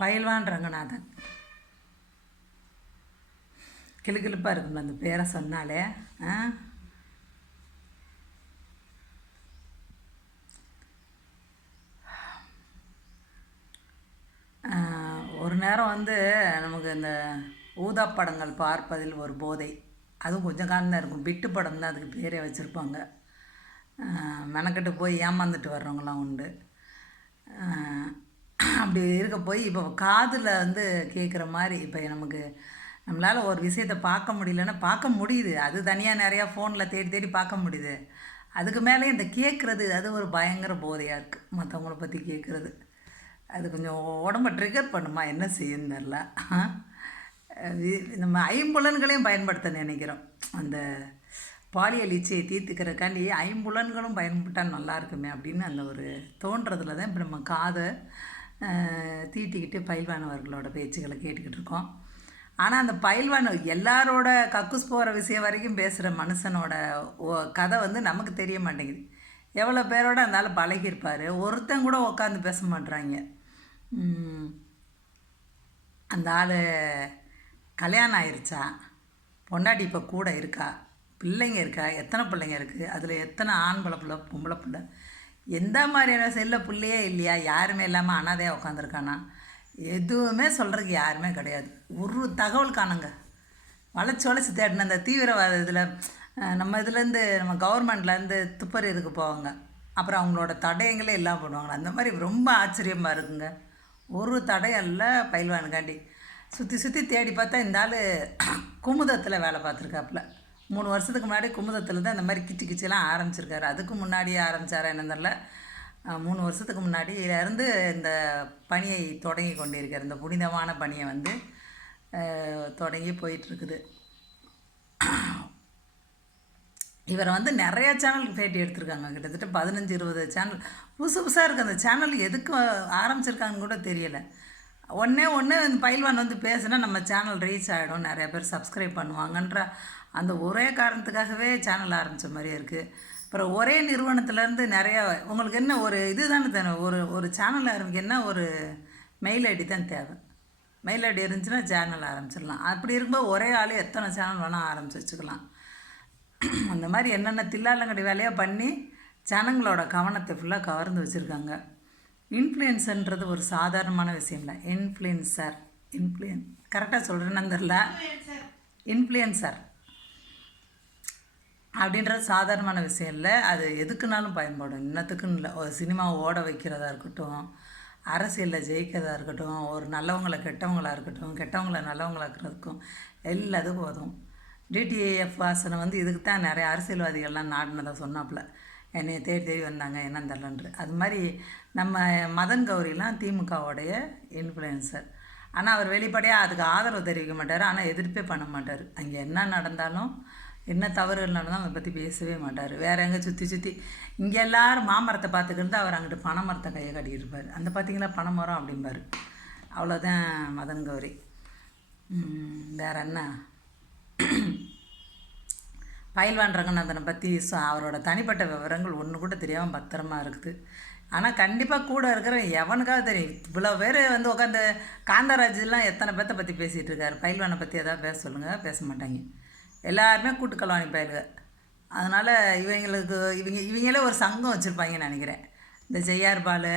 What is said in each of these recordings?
பயில்வான் ரங்கநாதன். கிளுகிளுப்பாக இருக்கும்ல அந்த பேரை சொன்னாலே ஒரு நேரம் வந்து நமக்கு இந்த ஊதா படங்கள் பார்ப்பதில் ஒரு போதை. அதுவும் கொஞ்சம் காலம் தான் இருக்கும். பிட்டு படம் தான் அதுக்கு பேரே வச்சுருப்பாங்க. மெனக்கெட்டு போய் ஏமாந்துட்டு வர்றவங்களாம் உண்டு. அப்படி இருக்க போய் இப்போ காதில் வந்து கேட்குற மாதிரி இப்போ நமக்கு நம்மளால் ஒரு விஷயத்தை பார்க்க முடியலன்னா பார்க்க முடியுது. அது தனியாக நிறையா ஃபோனில் தேடி தேடி பார்க்க முடியுது. அதுக்கு மேலே இந்த கேட்குறது அது ஒரு பயங்கர போதையாக இருக்குது மற்றவங்கள பற்றி கேட்குறது அது கொஞ்சம் உடம்ப ட்ரிகர் பண்ணுமா? என்ன செய்யணும் தெரில. நம்ம ஐம்புலன்களையும் பயன்படுத்த நினைக்கிறோம். அந்த பாலியல் இச்சையை தீர்த்துக்கிறக்காண்டி ஐம்புலன்களும் பயன்பட்டால் நல்லா இருக்குமே அப்படின்னு அந்த ஒரு தோன்றதுல தான் இப்போ நம்ம காதை தீட்டிக்கிட்டு பயில்வானவர்களோட பேச்சுக்களை கேட்டுக்கிட்டு இருக்கோம். ஆனால் அந்த பயில்வான் எல்லாரோட கக்குஸ் போகிற விஷயம் வரைக்கும் பேசுகிற மனுஷனோட ஓ கதை வந்து நமக்கு தெரிய மாட்டேங்குது. எவ்வளோ பேரோட அந்த பழகியிருப்பார். ஒருத்தன் கூட உட்காந்து பேச மாட்டுறாங்க அந்த ஆள் கல்யாணம் ஆயிடுச்சா பொண்டாட்டி இப்போ கூட இருக்கா? பிள்ளைங்க இருக்கா? எத்தனை பிள்ளைங்க இருக்குது அதில் எத்தனை ஆண் பிள்ளை பிள்ளை பொம்பளை பிள்ளை? எந்த மாதிரியான செல்ல பிள்ளையே இல்லையா? யாருமே இல்லாமல் அனாதையாக உட்காந்துருக்கானா எதுவுமே சொல்கிறதுக்கு யாருமே கிடையாது. ஒரு தகவல் காணுங்க. வளைச்சி வளைச்சி தேடின அந்த தீவிரவாத இதில் நம்ம இதுலேருந்து நம்ம கவர்மெண்ட்லேருந்து துப்பறியதுக்கு போவாங்க. அப்புறம் அவங்களோட தடயங்களே எல்லாம் பண்ணுவாங்க அந்த மாதிரி ரொம்ப ஆச்சரியமாக இருக்குங்க. ஒரு தடையல்ல பயில்வானுக்காண்டி சுற்றி சுற்றி தேடி பார்த்தா இந்த ஆள் குமுதத்தில் வேலை பார்த்துருக்காப்புல. மூணு வருஷத்துக்கு முன்னாடி குமுதத்தில் தான் இந்த மாதிரி கிச்சு கிச்சிலாம் ஆரம்பிச்சிருக்காரு. அதுக்கு முன்னாடியே ஆரம்பித்தாரா என்னன்னு மூணு வருஷத்துக்கு முன்னாடி இருந்து இந்த பணியை தொடங்கி கொண்டிருக்கார். இந்த புனிதமான பணியை வந்து தொடங்கி போயிட்டுருக்குது. இவரை வந்து நிறைய சேனலுக்கு பேட்டி எடுத்திருக்காங்க. கிட்டத்தட்ட பதினஞ்சு இருபது சேனல் புதுசு புதுசாக இருக்குது அந்த சேனல் எதுக்கு ஆரம்பிச்சிருக்காங்கன்னு கூட தெரியலை. ஒன்றே ஒன்று இந்த பயில்வான் வந்து பேசுனா நம்ம சேனல் ரீச் ஆகிடும் நிறைய பேர் சப்ஸ்கிரைப் பண்ணுவாங்கன்ற அந்த ஒரே காரணத்துக்காகவே சேனல் ஆரம்பித்த மாதிரியே இருக்குது அப்புறம் ஒரே நிறுவனத்துலேருந்து நிறையா உங்களுக்கு என்ன ஒரு இது தானே தானே ஒரு ஒரு சேனல் ஆரம்பிக்க என்ன ஒரு மெயில் ஐடி தான் தேவை. மெயில் ஐடி இருந்துச்சுன்னா சேனல் ஆரம்பிச்சிடலாம். அப்படி இருக்கும்போது ஒரே ஆள் எத்தனை சேனல் வேணால் ஆரம்பித்து வச்சுக்கலாம். அந்த மாதிரி என்னென்ன தில்லாலங்கடி வேலையாக பண்ணி ஜனங்களோட கவனத்தை ஃபுல்லாக கவர்ந்து வச்சுருக்காங்க. இன்ஃப்ளூயன்ஸன்றது ஒரு சாதாரணமான விஷயம் இல்லை. இன்ஃப்ளூயன்சர் இன்ஃப்ளூயன் கரெக்டாக சொல்கிறேன்னு தெரில இன்ஃப்ளூயன்சர் அப்படின்றது சாதாரணமான விஷயம் இல்லை. அது எதுக்குனாலும் பயன்படும். இன்னத்துக்குன்னு இல்லை. ஒரு சினிமா ஓட வைக்கிறதா இருக்கட்டும் அரசியலில் ஜெயிக்கிறதா இருக்கட்டும் ஒரு நல்லவங்களை கெட்டவங்களாக இருக்கட்டும் கெட்டவங்களை நல்லவங்களாக்குறதுக்கும் எல்லாத்துக்கும் உதவும் டிடிஏஎஃப் வாசனை வந்து இதுக்கு தான் நிறைய அரசியல்வாதிகள்லாம் நாடினதை சொன்னாப்புல. என்னை தேடி தேடி வந்தாங்க என்னன்னு தெரிலன்று அது மாதிரி நம்ம மதன் கௌரிலாம் திமுகவுடைய இன்ஃப்ளூயன்சர் ஆனால் அவர் வெளிப்படையாக அதுக்கு ஆதரவு தெரிவிக்க மாட்டார். ஆனால் எதிர்ப்பே பண்ண மாட்டார். அங்கே என்ன நடந்தாலும் என்ன தவறுகள் தான் அதை பற்றி பேசவே மாட்டார். வேற எங்கே சுற்றி சுற்றி இங்கே எல்லோரும் மாமரத்தை பார்த்துக்கிறது அவர் அங்கிட்டு பனை மரத்தை கையை கட்டிட்டு அந்த பார்த்தீங்களா பனை மரம் அவ்வளோதான் மதன் கௌரி. வேற என்ன? பயில்வான் ரங்கநாதனை பற்றி ச- அவரோட தனிப்பட்ட விவரங்கள் ஒன்று கூட தெரியாமல் பத்திரமா இருக்குது. ஆனால் கண்டிப்பாக கூட இருக்கிற எவனுக்காவது தெரியும். இவ்வளோ பேர் வந்து உட்காந்து காந்தராஜ்லாம் எத்தனை பேர்த்த பற்றி பேசிகிட்டு இருக்காரு? பயில்வானை பற்றி எதாவது பேச சொல்லுங்கள் பேச மாட்டாங்க. எல்லாருமே கூட்டுக்கல்வாணி பயிலுக அதனால் இவங்களுக்கு இவங்க இவங்களே ஒரு சங்கம் வச்சுருப்பாங்கன்னு நினைக்கிறேன். இந்த ஜெய்யார் பாலு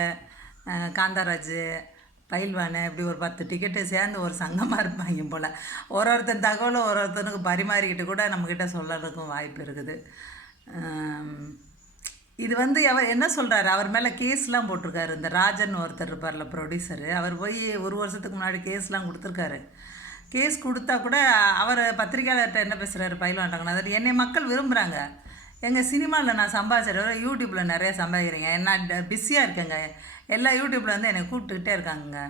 அஹ், காந்தராஜ் பயில்வானு இப்படி ஒரு பத்து டிக்கெட்டு சேர்ந்து ஒரு சங்கமாக இருப்பாங்க போல். ஒரு ஒருத்தன் தகவலை ஒரு ஒருத்தனுக்கு பரிமாறிக்கிட்டு கூட நம்மக்கிட்ட சொல்லறதுக்கும் வாய்ப்பு இருக்குது. இது வந்து அவர் என்ன சொல்கிறாரு அவர் மேலே கேஸ்லாம் போட்டிருக்காரு. இந்த ராஜன் ஒருத்தர் இருப்பார்ல ப்ரொடியூசரு அவர் போய் ஒரு வருஷத்துக்கு முன்னாடி கேஸ்லாம் கொடுத்துருக்காரு. கேஸ் கொடுத்தா கூட அவர் பத்திரிக்கையாளர்கிட்ட என்ன பேசுகிறாரு பயிலாண்டாங்கன்னா அது என்னை மக்கள் விரும்புகிறாங்க எங்கள் சினிமாவில் நான் சம்பாதிச்சிருக்கேன் யூடியூப்பில் நிறைய சம்பாதிக்கிறீங்க என்ன பிஸியாக இருக்கேங்க. எல்லா யூடியூப்பில் வந்து என்னை கூப்பிட்டுக்கிட்டே இருக்காங்கங்க.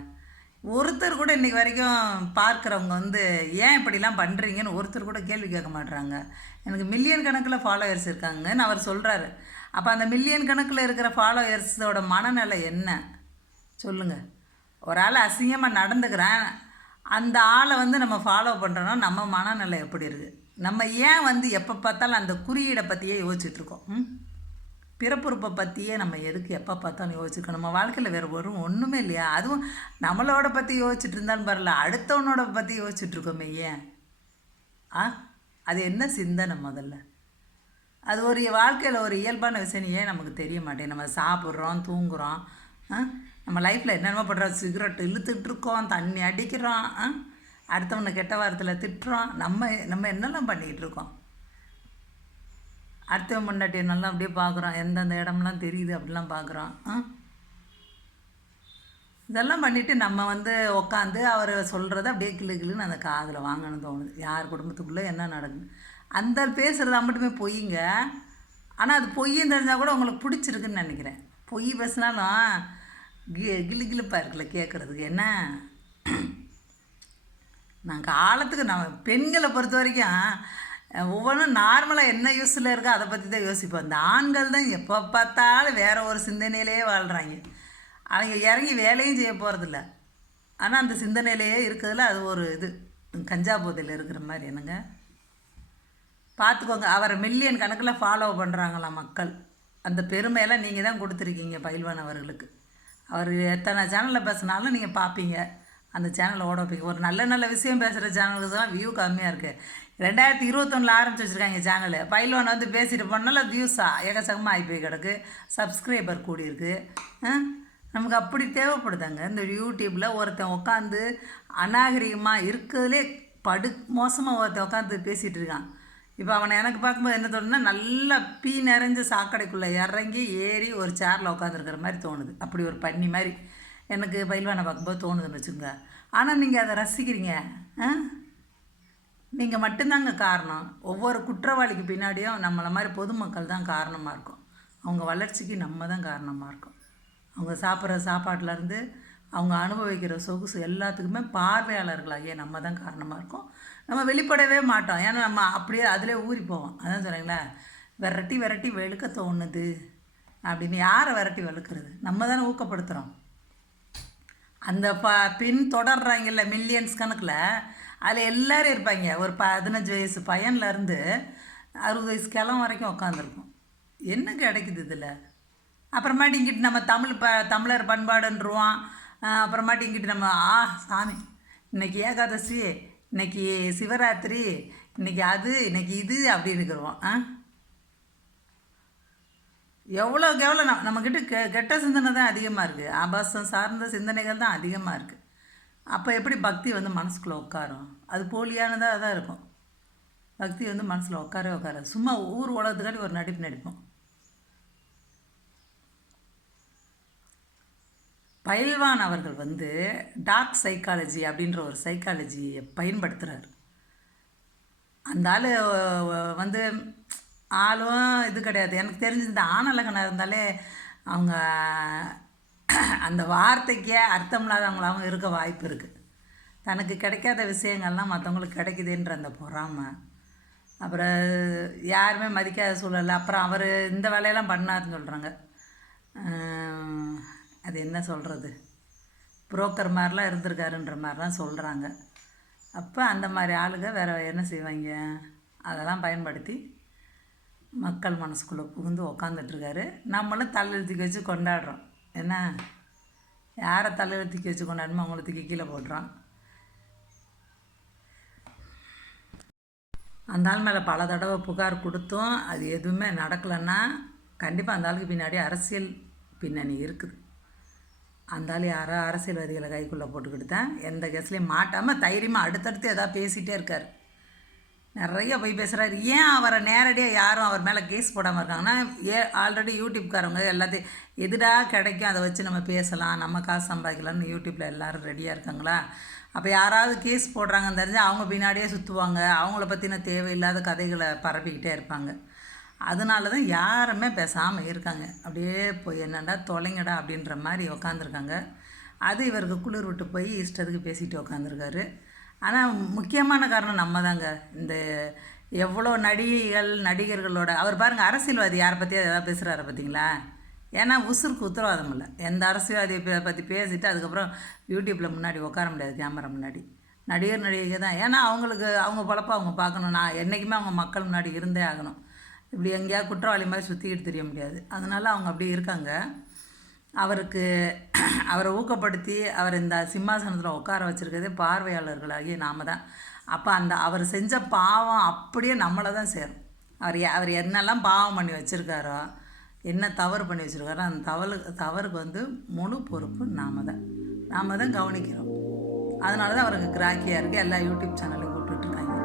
ஒருத்தர் கூட இன்றைக்கி வரைக்கும் பார்க்குறவங்க வந்து ஏன் இப்படிலாம் பண்ணுறீங்கன்னு ஒருத்தர் கூட கேள்வி கேட்க மாட்றாங்க. எனக்கு மில்லியன் கணக்கில் ஃபாலோவர்ஸ் இருக்காங்கன்னு அவர் சொல்கிறாரு அப்போ அந்த மில்லியன் கணக்கில் இருக்கிற ஃபாலோவர்ஸோட மனநிலை என்ன? சொல்லுங்கள் ஒரு ஆள் அசிங்கமாக நடந்துக்கிறேன். அந்த ஆளை வந்து நம்ம ஃபாலோ பண்ணுறோன்னா நம்ம மனநிலை எப்படி இருக்குது நம்ம ஏன் வந்து எப்போ பார்த்தாலும் அந்த குறியீடை பற்றியே யோசிச்சுட்ருக்கோம் ம்? பிறப்புறுப்பை பற்றியே நம்ம எதுக்கு எப்போ பார்த்தாலும் யோசிச்சுக்கணும்? நம்ம வாழ்க்கையில் வேறு வரும் ஒன்றுமே இல்லையா? அதுவும் நம்மளோட பற்றி யோசிச்சுட்டு இருந்தாலும் பரவாயில்ல அடுத்தவனோட பற்றி யோசிச்சுட்ருக்கோமே ஏன்? ஆ? அது என்ன சிந்தனை முதல்ல? அது ஒரு வாழ்க்கையில் ஒரு இயல்பான விஷயம் ஏன் நமக்கு தெரிய மாட்டேன் நம்ம சாப்பிட்றோம் தூங்குறோம் நம்ம லைஃப்பில் என்னென்ன பண்ணுறோம் சிகரெட் இழுத்துட்டு இருக்கோம் தண்ணி அடிக்கிறோம் ஆ? அடுத்தவனை கெட்ட வாரத்தில் திட்டுறோம் நம்ம நம்ம என்னெல்லாம் பண்ணிகிட்டு இருக்கோம்? அடுத்தவன் முன்னாடி நல்லா அப்படியே பார்க்குறோம் எந்தெந்த இடம்லாம் தெரியுது அப்படிலாம் பார்க்குறோம் ஆ? இதெல்லாம் பண்ணிவிட்டு நம்ம வந்து உக்காந்து அவர் சொல்கிறத அப்படியே கிளு கிளுன்னு அந்த காதில் வாங்கணும்னு தோணுது. யார் குடும்பத்துக்குள்ளே என்ன நடக்குது? அந்த பேசுகிறதா மட்டுமே பொய்யுங்க ஆனால் அது பொய்யும் தெரிஞ்சால் கூட உங்களுக்கு பிடிச்சிருக்குன்னு நினைக்கிறேன். பொய் பேசினாலும் கிளு கிளுப்பாக இருக்குல்ல கேட்குறதுக்கு என்ன? நான் காலத்துக்கு நம்ம பெண்களை பொறுத்த வரைக்கும் ஒவ்வொன்றும் நார்மலாக என்ன யூஸில் இருக்கோ அதை பற்றி தான் யோசிப்போம். இந்த ஆண்கள் தான் எப்போ பார்த்தாலும் வேறு ஒரு சிந்தனையிலேயே வாழ்கிறாங்க அவங்க இறங்கி வேலையும் செய்ய போகிறதில்ல ஆனால் அந்த சிந்தனையிலேயே இருக்கிறதுல அது ஒரு இது. கஞ்சா போதையில் இருக்கிற மாதிரி என்னங்க? பார்த்துக்கோங்க அவரை மில்லியன் கணக்கில் ஃபாலோ பண்ணுறாங்களாம் மக்கள்? அந்த பெருமையெல்லாம் நீங்கள் தான் கொடுத்துருக்கீங்க பயில்வான் அவர்களுக்கு. அவர் எத்தனை சேனலில் பேசினாலும் நீங்கள் பார்ப்பீங்க அந்த சேனலை ஓட வைப்பீங்க. ஒரு நல்ல நல்ல விஷயம் பேசுகிற சேனலுக்கு தான் வியூ கம்மியாக இருக்குது ரெண்டாயிரத்தி இருபத்தொன்னில் ஆரம்பிச்சு வச்சுருக்காங்க சேனலு பயில்வான் வந்து பேசிட்டு போனாலும் வியூஸாக ஏகசகமாக ஆகி போய் கிடக்கு. சப்ஸ்கிரைபர் கூடியிருக்கு நமக்கு அப்படி தேவைப்படுதாங்க. இந்த யூடியூப்பில் ஒருத்தன் உட்காந்து அநாகரிகமாக இருக்கிறதுலே படு மோசமாக ஒருத்தன் உட்காந்து பேசிகிட்டு இருக்கான். இப்போ அவனை எனக்கு பார்க்கும்போது என்ன தோணுன்னா நல்லா பீ நிறைஞ்ச சாக்கடைக்குள்ளே இறங்கி ஏறி ஒரு சேரில் உட்காந்துருக்கிற மாதிரி தோணுது. அப்படி ஒரு பண்ணி மாதிரி எனக்கு பயில்வானை பார்க்கும்போது தோணுதுன்னு வச்சுக்கோங்க. ஆனால் நீங்கள் அதை ரசிக்கிறீங்க. ஆ? நீங்கள் மட்டும்தாங்க காரணம். ஒவ்வொரு குற்றவாளிக்கு பின்னாடியும் நம்மளை மாதிரி பொதுமக்கள் தான் காரணமாக இருக்கும். அவங்க வளர்ச்சிக்கு நம்ம தான் காரணமாக இருக்கும். அவங்க சாப்பிட்ற சாப்பாட்டிலேருந்து அவங்க அனுபவிக்கிற சொகுசு எல்லாத்துக்குமே பார்வையாளர்களாகிய நம்ம தான் காரணமாக இருக்கும். நம்ம வெளிப்படவே மாட்டோம். ஏன்னா நம்ம அப்படியே அதிலே ஊறி போவோம். அதான் சொல்கிறீங்களா விரட்டி விரட்டி வெளுக்க தோணுது அப்படின்னு யாரை விரட்டி வெளுக்கிறது? நம்ம தானே ஊக்கப்படுத்துகிறோம் அந்த ப பின் தொடர்றாங்கல்ல மில்லியன்ஸ் கணக்கில் அதில் எல்லோரும் இருப்பாங்க. ஒரு பதினஞ்சு வயசு பையன்லேருந்து அறுபது வயசு கிளம் வரைக்கும் உட்காந்துருக்கும் என்ன கிடைக்குது இதில்? அப்புறமாட்டி இங்கிட்டு நம்ம தமிழ் ப தமிழர் பண்பாடுன்றோம் அப்புறமாட்டி இங்கிட்டு நம்ம ஆ சாமி இன்றைக்கி ஏகாதசி இன்னைக்கு சிவராத்திரி இன்னைக்கு அது இன்னைக்கு இது அப்படின்னு இருக்கிறோம். ஆ? எவ்வளோக்கு எவ்வளோ நம் நம்மக்கிட்ட கெ கெட்ட சிந்தனை தான் அதிகமாக இருக்குது ஆபாசம் சார்ந்த சிந்தனைகள் தான் அதிகமாக இருக்குது அப்போ எப்படி பக்தி வந்து மனசுக்குள்ளே உட்காரும்? அது போலியானதாக தான் இருக்கும். பக்தி வந்து மனசில் உட்காரவே உட்கார சும்மா ஊர் உலகத்துக்காண்டி ஒரு நடிப்பு நடிப்போம். பயில்வான் அவர்கள் வந்து டாக் சைக்காலஜி அப்படின்ற ஒரு சைக்காலஜியை பயன்படுத்துகிறார் அந்த ஆள் வந்து ஆளும் இது கிடையாது. எனக்கு தெரிஞ்சு இந்த ஆணலகனாக இருந்தாலே அவங்க அந்த வார்த்தைக்கே அர்த்தம் இல்லாதவங்களாகவும் இருக்க வாய்ப்பு இருக்குது தனக்கு கிடைக்காத விஷயங்கள்லாம் மற்றவங்களுக்கு கிடைக்குதுன்ற அந்த பொறாமை. அப்புறம் யாருமே மதிக்காத சூழல் அப்புறம் அவர் இந்த வேலையெல்லாம் பண்ணாருன்னு சொல்கிறாங்க அது என்ன சொல்கிறது புரோக்கர் மாதிரிலாம் இருந்திருக்காருன்ற மாதிரிலாம் சொல்கிறாங்க அப்போ அந்த மாதிரி ஆளுங்க வேறு என்ன செய்வாங்க? அதெல்லாம் பயன்படுத்தி மக்கள் மனசுக்குள்ளே புகுந்து உக்காந்துட்ருக்காரு. நம்மளும் தள்ளெழுத்துக்கு வச்சு கொண்டாடுறோம். என்ன? யாரை தள்ளெழுத்துக்கு வச்சு கொண்டாடணுமோ அவங்கள தூக்கி கீழே போடுறோம் அந்த ஆள் மேலே பல தடவை புகார் கொடுத்தும் அது எதுவுமே நடக்கலைன்னா கண்டிப்பாக அந்த ஆளுக்கு பின்னாடி அரசியல் பின்னணி இருக்குது. அந்தாலும் யாரோ அரசியல்வாதிகளை கைக்குள்ளே போட்டுக்கிட்டு தான் எந்த கேஸ்லேயும் மாட்டாமல் தைரியமாக அடுத்தடுத்து எதாவது பேசிகிட்டே இருக்கார். நிறைய போய் பேசுகிறாரு ஏன் அவரை நேரடியாக யாரும் அவர் மேலே கேஸ் போடாமல் இருக்காங்கன்னா ஏ ஆல்ரெடி யூடியூப்காரவங்க எல்லாத்தையும் எதுடா கிடைக்கும்? அதை வச்சு நம்ம பேசலாம். நம்ம காசு சம்பாதிக்கலாம்னு யூடியூப்பில் எல்லோரும் ரெடியாக இருக்காங்களா? அப்போ யாராவது கேஸ் போடுறாங்கன்னு தெரிஞ்சு அவங்க பின்னாடியே சுற்றுவாங்க அவங்கள பற்றின தேவையில்லாத கதைகளை பரப்பிக்கிட்டே இருப்பாங்க. அதனால தான் யாருமே பேசாமல் இருக்காங்க. அப்படியே போய் என்னடா தொலைங்கடா அப்படின்ற மாதிரி உக்காந்துருக்காங்க. அது இவருக்கு குளிர் விட்டு போய் இஷ்டத்துக்கு பேசிட்டு உக்காந்துருக்காரு. ஆனால் முக்கியமான காரணம் நம்ம தாங்க இந்த எவ்வளோ நடிகைகள் நடிகர்களோட அவர் பாருங்கள் அரசியல்வாதி யாரை பற்றி எதாவது பேசுகிறாரு பார்த்தீங்களா ஏன்னா உசுருக்கு உத்தரவாதம் இல்லை. எந்த அரசியல்வாதியை பற்றி பேசிட்டு அதுக்கப்புறம் யூடியூப்பில் முன்னாடி உட்கார முடியாது கேமரா முன்னாடி. நடிகர் நடிகை தான். ஏன்னா அவங்களுக்கு அவங்க பழப்ப அவங்க பார்க்கணும். நான் என்றைக்குமே அவங்க மக்கள் முன்னாடி இருந்தே ஆகணும். இப்படி எங்கேயா குற்றவாளி மாதிரி சுற்றிக்கிட்டு தெரிய முடியாது. அதனால் அவங்க அப்படி இருக்காங்க. அவருக்கு அவரை ஊக்கப்படுத்தி அவர் இந்த சிம்மாசனத்தில் உட்கார வச்சுருக்கிறதே பார்வையாளர்களாகிய நாம தான். அப்போ அந்த அவர் செஞ்ச பாவம் அப்படியே நம்மளை தான் சேரும். அவர் அவர் என்னெல்லாம் பாவம் பண்ணி வச்சுருக்காரோ என்ன தவறு பண்ணி வச்சுருக்காரோ அந்த தவறு தவறுக்கு வந்து முழு பொறுப்பு நாம தான். நாம தான் கவனிக்கிறோம். அதனால தான் அவருக்கு கிராக்கியாக இருக்குது எல்லா யூடியூப் சேனலையும் கூப்பிட்டுருக்காங்க